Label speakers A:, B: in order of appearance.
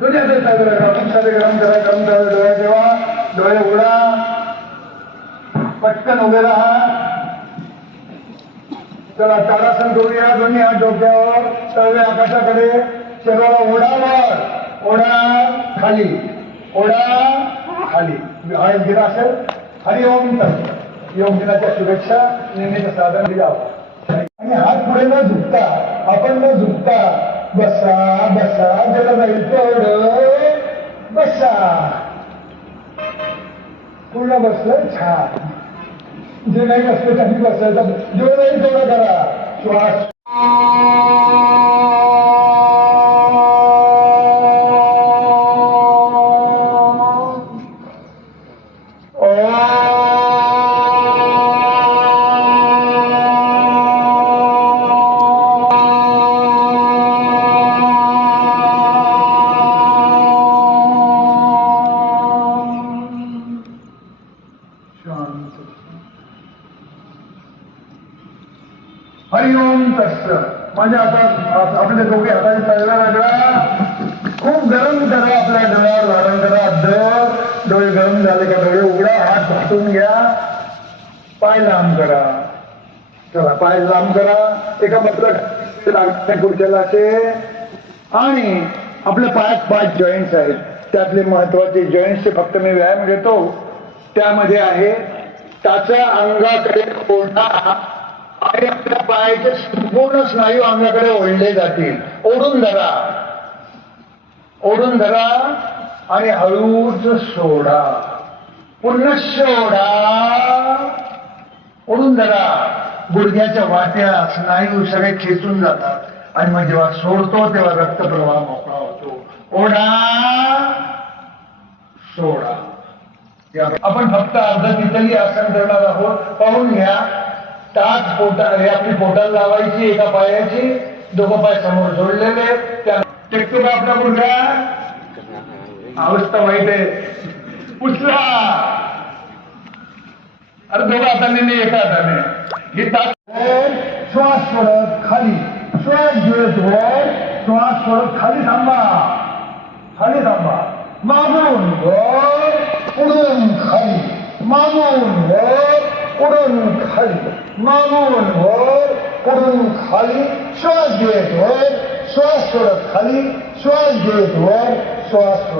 A: दुनियाचे हातात साजरा करा तुमच्याकडे गरम करा गरम करा डोळे ठेवा डोळे उघडा. पटकन उभे राहा. चला तारासन करूया. दोन्ही हात डोक्यावर तळवे आकाशाकडे. शरीराला ओढावर ओढा खाली. ओढा खाली. हा एक दिला असेल. हरिओम तर योग दिनाच्या शुभेच्छा. नेहमीचं साधन द्यावं आणि हात पुढे न झुकता आपण न झुकता बसा बसा ज्याला जाईल बसा. पूर्ण बसलं छान. जे नाही बसलं त्यांनी बसायचं. जेवढं जाईल तेवढं करा. श्वास. हरिओम तस्त माझ्या हातात आपले दोघे हाताने तळव्या लागला खूप गरम करा आपल्या डोळ्यावर धारण करा. दर डोळे गरम झाले का डोळे उघडा हात घासून घ्या. पाय लांब करा. चला पाय लांब करा. एका पत्र लागत्या खुर्च्याला असे. आणि आपल्या पायात पाच जॉईंट्स आहेत. त्यातले महत्त्वाचे जॉईंट्सचे फक्त मी व्यायाम घेतो त्यामध्ये आहे त्याच्या अंगाकडे ओढा आणि आपल्या पायाचे संपूर्ण स्नायू अंगाकडे ओढले जातील. ओढून धरा. ओढून धरा आणि हळूच सोडा. पुन्हा ओढा ओढून धरा. गुडघ्याच्या वाट्या स्नायू सगळे खेचून जातात. आणि मग जेव्हा सोडतो तेव्हा रक्तप्रवाह मोकळा होतो. ओढा. सोडा. आपण फक्त अर्ध तिथंही आसन करणार आहोत. पाहून घ्या. ताक पोटा आपली पोटाला लावायची एका पायाची. दोघं पाय समोर जोडलेले. त्या टेकतो का आपला मुलगा? अवस्था माहीत आहे. उचला अरे दोघं हाताने नाही एका हाताने. हे ताक श्वास सोडत खाली. श्वास घेत वर श्वास सोडत खाली थांबा. खाली थांबा. मागून वर. पुढून खाली मागून वर पुढून खाली मागून वर पुढून खाली श्वास घेत वर श्वास सोडत खाली श्वास घेत वर श्वास सोडत